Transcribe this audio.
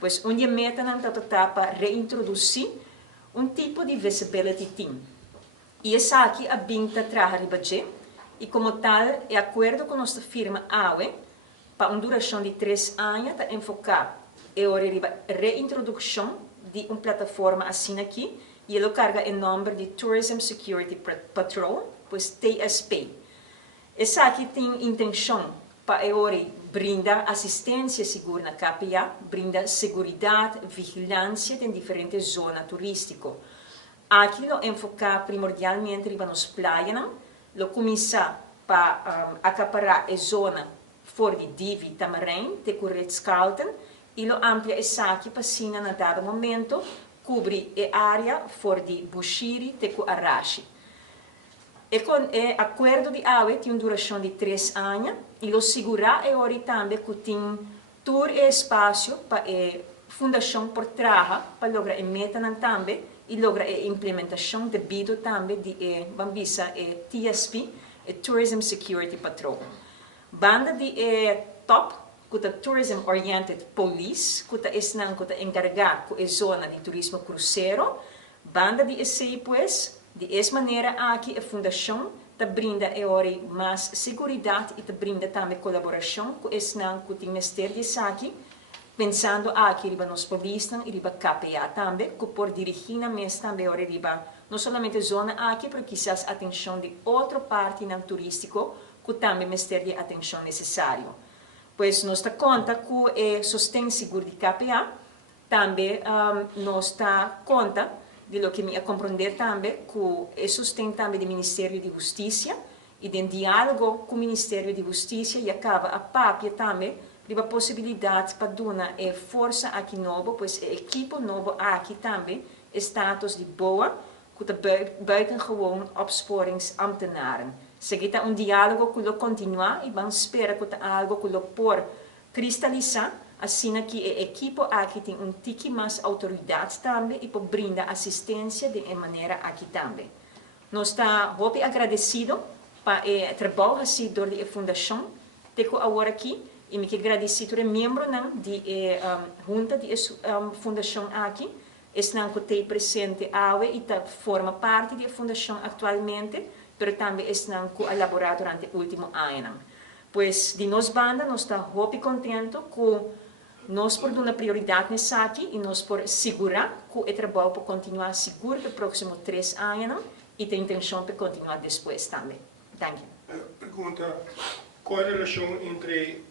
Pois onde meta não está para reintroduzir tipo de visibility team. E essa aqui a binta traga ribaje e como tal é acordo com nossa firma AWE para uma duração de 3 anos para enfocar a reintrodução de uma plataforma assim aqui e ele carga o nome de Tourism Security Patrol, pois TSP. Essa aqui tem intenção para brindar assistência segura na KPA, brindar segurança, vigilância em diferentes zonas turísticas. Aqui lo enfocar primordialmente nas praias, lo começar para acaparar a zona fora de Divi, Tamarém, de Ritz-Carlton, e lo amplia essa aqui para Sina na dado momento, cobrir a área fora de Bushiri, de Arashi. E com o acordo de AWE tem uma duração de 3 anos e o segurar é hora também que tem todo o espaço para a fundação por trás para lograr a meta também e lograr a implementação devido também de Bambisa e TSP, e Tourism Security Patrol. Banda de top, que é Tourism Oriented Police, que é encarregado com a zona de turismo cruzeiro. Banda de ECI, pues, de essa maneira, aqui a fundação te brinda mais segurança e te brinda também colaboração com o Ministério de Saúde, pensando aqui riba nos polícias e riba KPA também, que por dirigir na mesa também riba não somente a zona aqui, mas quizás atenção de outra parte não turístico, que também Ministério de atenção necessário. Pois nós está conta com o sustento seguro de KPA, também nós está conta de lo que me a compreender também com o sustento também do Ministério de Justiça e de diálogo com o Ministério de Justiça e acaba a papia também de a possibilidade para dar força aqui novo, pois a equipe novo aqui também status de boa com buitengewoon opsporingsambtenaren. Seguita diálogo que lo continuar e vamos esperar que algo que lo por cristalizar assim que a equipe aqui tem tique mais autoridade também e por brindar assistência de maneira aqui também. Nós estamos muito agradecidos para o trabalho feito da fundação, teco agora aqui e me agradecido ao membro da junta de fundação aqui, estão que presente AWE e forma parte da fundação atualmente, mas também estão colaborando durante o último ano. Pois de nós banda nós estamos muito contentos com nós por dar prioridade nessa aqui e nós por segurar que o trabalho pode continuar seguro nos próximos 3 anos e tem intenção de continuar depois também. Thank you. Pergunta, qual é a relação entre